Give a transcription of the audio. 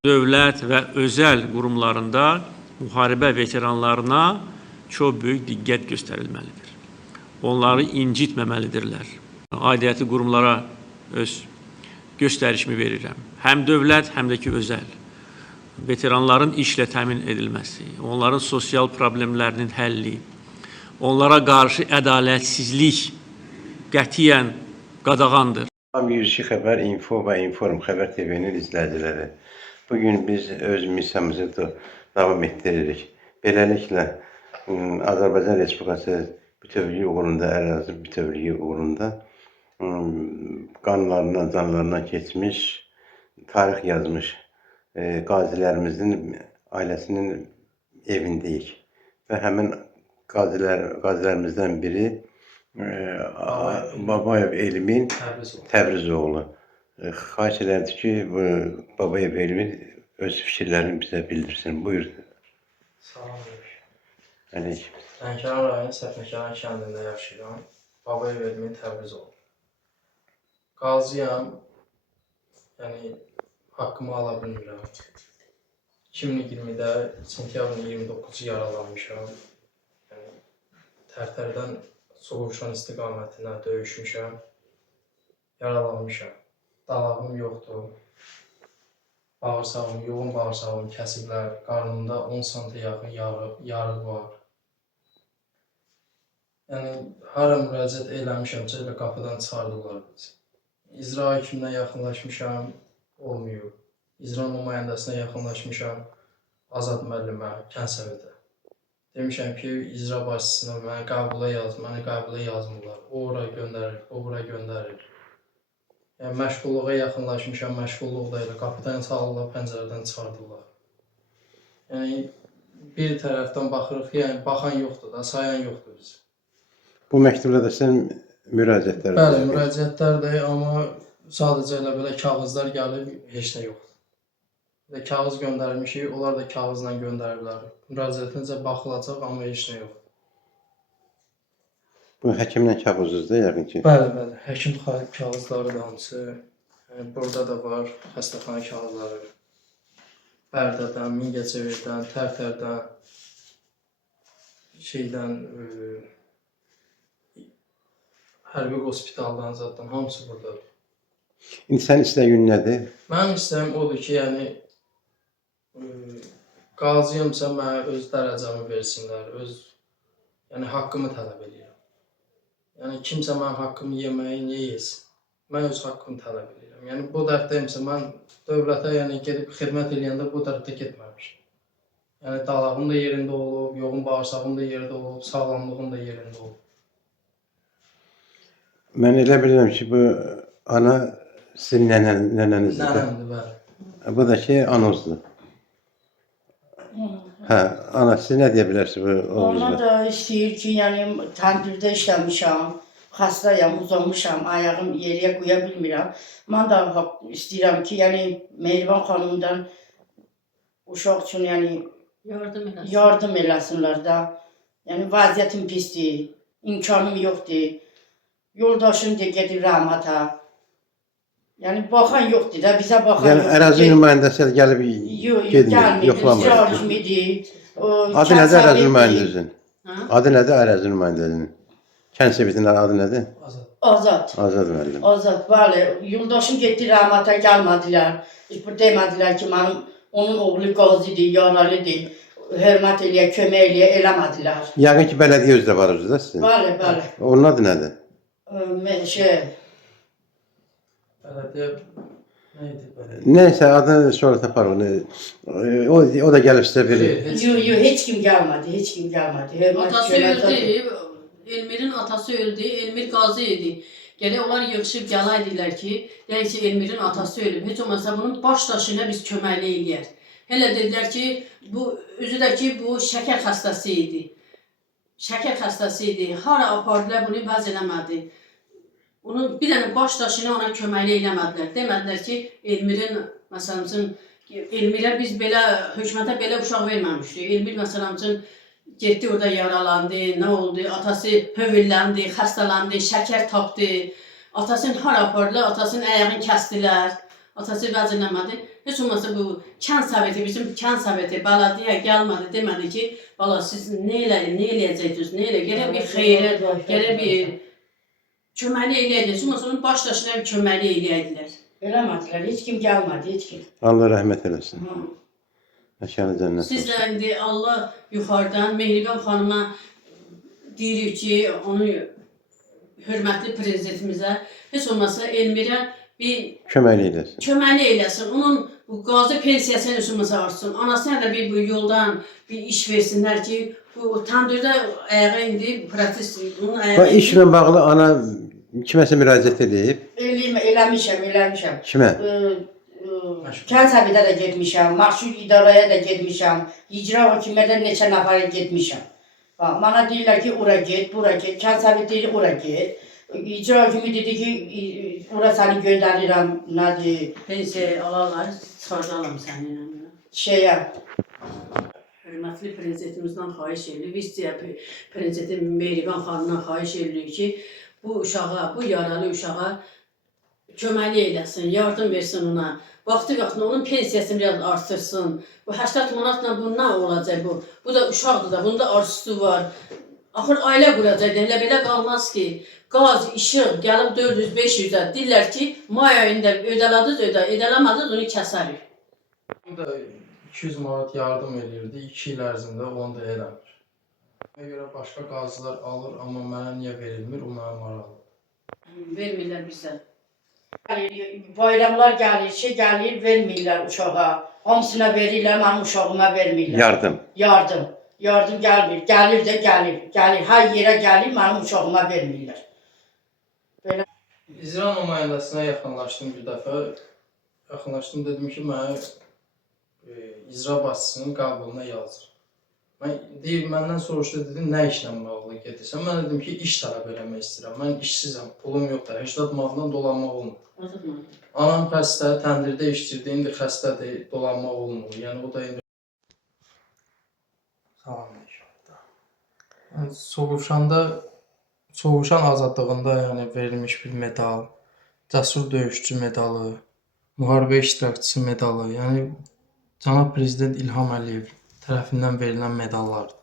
Dövlət və özəl qurumlarında müharibə veteranlarına çox böyük diqqət göstərilməlidir. Onları incitməməlidirlər. Aidiyyəti qurumlara öz göstərişimi verirəm. Həm dövlət, həm də ki, özəl. Veteranların işlə təmin edilməsi, onların sosial problemlərinin həlli, onlara qarşı ədalətsizlik qətiyyən qadağandır. Yürüyüşü xəbər info və inform Xəbər TV-nin izləyiciləri. Bugün biz öz missiyamızı davam etdiririk. Beləliklə, Azərbaycan Respublikası bütövlüyü uğrunda, ərazi bütövlüyü uğrunda qanlarından, canlarından keçmiş, tarix yazmış qazilərimizin ailəsinin evindəyik. Və həmin qazilərimizdən biri Babayev Elmin Təbrizoğlu. Xahiş edərdik ki, Babayev Elmin öz fikirlərini bizə bildirsin. Buyur. Salam. Aleyküm. Lənkəran rayonu Səfnəkəran kəndində yaşayıram. Babayev Elmin Təbrizoğlu. Qazıyam, yəni haqqımı ala bilmirəm. 2020-də sentyabrın 29-u yaralanmışam. Yəni, Tərtərdən Soğuşan istiqamətindən döyüşmüşəm. Yaralanmışam. Dalağım yoxdur. Bağırsağım, yoğun bağırsağım kəsiblər. Qarnımda 10 santə yaxın yarıq var. Yəni, hara müraciət eləmişəmsə elə qapıdan çıxardılar bizi. İcra hakiminə yaxınlaşmışam, olmuyor. İcra nümayəndəsinə yaxınlaşmışam, Azad müəllimə, Kənsəvidə. Demişəm ki, icra başçısına məni qəbula yazmırlar. O ora göndərir, o bura göndərir. Yəni, məşğulluğa yaxınlaşmışam, məşğulluqda elə qapıdan çalırlar, pəncərədən çıxardılar. Yəni, bir tərəfdən baxırıq, yəni baxan yoxdur da, sayan yoxdur biz. Bu məktubda da sən müraciətlər var. Bəli, müraciətlərdir, amma sadəcə elə belə kağızlar gəlib, heç nə yoxdur. Və kağız göndərmişik, onlar da kağızla göndəriblər. Müraciətincə baxılacaq, amma heç nə yoxdur. Bu həkimlə kağızınızda yəqin ki. Bəli, həkim kağızları da hamısı. Burada da var, xəstəxana kağızları. Bərdədən, Mingəçevirdən, Tərtərdən, hərbi hospitaldan zaten hamısı buradadır. İndi sənin istəyin nədir? Mənim istəyim odur ki, yəni qazıyımsa mənə öz dərəcəmi versinlər, yəni haqqımı tələb edirəm. Yəni kimsə mənim haqqımı yeməyi niyə yesin? Mən öz haqqımı tələb edirəm. Yəni bu dərddəyimsə mən dövlətə gedib xidmət eləyəndə bu dərddə getməmişəm. Yəni dalağım da yerində olub, yoğun bağırsağım da yerində olub, sağlamlığım da yerində olub. Mən elə bilirəm ki, bu ana sizin nənənizdir. Nənəmdir, bəli. Bu da ki, anozdur. Hə, ana, siz nə deyə bilərsiniz bu oğlunuzla? Ona da istəyir ki, yəni təndirdə işləmişəm, xəstəyəm, uzanmışam, ayağım yeriyə qoya bilmirəm. Mən də istəyirəm ki, yəni Mehriban xanımdan uşaq üçün yardım eləsinlər də. Yəni vəziyyətim pisdir, imkanım yoxdur. Yoldaşım da gedir rəhmətə. Yəni baxan yoxdur da, bizə baxan yoxdur. Yəni ərazi nümayəndəsi gəlib yoxlamır. Gəlmir. Adı nədir ərazi nümayəndəsinin? Adı nədir ərazi nümayəndəsinin? Kənsəvitin adı nədir? Azad. Azad müəllim. Azad, bəli. Yoldaşım getdi rəhmətə, gəlmədilər. Heç bir demədilər ki, onun oğlu qazidir, yaralıdır. Hörmət eləyə, kömək eləyə, eləmədilər. Yəqin ki, bələdiyyə özdə var özdə sizin? Bəli, bəli. Onun adı nədir? Bələdiyyə neydi bələdiyyə? Neysə, adını sonra taparıq. O da gəlib sizə verir. Yox, heç kim gəlmədi, heç kim gəlmədi. Atası öldü, Elmir'in atası öldü, Elmir qazi idi. Gələk onlar yığışıb gəlaydilər ki, deyək ki, Elmir'in atası ölüb. Heç olmazsa bunun baş daşına biz köməkli eləyər. Hələ dedilər ki, özü də ki, bu şəkər xəstəsi idi. Şəkər xəstəsi idi. Hara apardılar bunu bəz eləmədi. Onun bir dənə baş daşına ona köməkli eləmədilər. Demədilər ki, Elmir'in, məsələn üçün, Elmir'ə biz belə, hökumətə belə uşaq verməmişdik. Elmir məsələn üçün, getdi orada yaralandı, nə oldu? Atası hövülləndi, xəstələndi, şəkər tapdı. Atasını hara apardılar? Atasının ayağını kəsdilər. atası vəzirləmədi. Heç olmasa bu kənd soveti, bizim kənd soveti baladiyə gəlmədi, demədi ki, bala siz nə eləyəcəksiniz, nə elə gərək bir xeyrə, gərək bir köməkli eləyəcək. Heç olmasa onun baş daşına bir köməkli eləyədilər. Eləmədilər, heç kim gəlmədi, heç kim. Allah rəhmət eləsin. Məkanı cənnət Siz olsun. də indi Allah yuxarıdan Mehriban xanıma deyirik ki, onu hörmətli prezidentimizə heç olmasa Elmirə bir Köməkli eləsin. köməkli eləsin. Onun bu qazi pensiyasını heç olmasa artsın. Anasına da bir bu yoldan bir iş versinlər ki, bu tandırda ayağı indi protest, onun Bu ayağı işlə bağlı ana kiməsə müraciət edib? Eləmişəm. Kimə? Kənd səvidə də getmişəm, məxsul idarəyə də getmişəm, icra hakimiyyətə neçə nəfərə getmişəm. Mənə deyirlər ki, ora get, bura get, kənd səvi deyir, ora get. İcra hakimi dedi ki, ora səni göndərirəm, nədir, pensiya alarlar, çıxardaram səninlə. şeyə. Hörmətli prezidentimizdən xahiş edirik, vice prezidentin Mehriban xanımdan xahiş edirik ki, bu uşağa, bu yaralı uşağa köməkli eləsin, yardım versin ona. Vaxtı-vaxtında onun pensiyasını biraz artırsın. Bu 80 manatla bu nə olacaq bu? Bu da uşaqdır da, bunda arzusu var. Axır ailə quracaq, elə belə qalmaz ki, qaz, işıq gəlib 400-500-ə deyirlər ki, may ayında ödələdiniz, ödələmədiniz, onu kəsərik. Bu da 200 manat yardım edirdi, 2 il ərzində onu da eləmir. Ona görə başqa qazılar alır, amma mənə niyə verilmir, o mənə maraqlıdır. Vermirlər bizə. Bayramlar gəlir, gəlir, vermirlər uşağa. Hamısına verirlər, mənim uşağıma vermirlər. Yardım. Yardım gəlmir, gəlir də gəlir. Hər yerə gəlir, mənim uşağıma vermirlər. İcra nümayəndəsinə yaxınlaşdım bir dəfə. Yaxınlaşdım, dedim ki, mənə icra başçısının qəbuluna yazır. Məndən soruşdu, dedi, nə işlə bağlı gedirsən? Mən dedim ki, iş tələb eləmək istəyirəm. Mən işsizəm, pulum yoxdur, 80 manatdan dolanmaq olmur. Anam xəstə, təndirdə işləyirdi, indi xəstədir, dolanmaq olmur. Yəni o da indi Soğuşan azadlığında yəni verilmiş bir medal, cəsur döyüşçü medalı, müharibə iştirakçısı medalı, yəni cənab prezident İlham Əliyev tərəfindən verilən medallardır.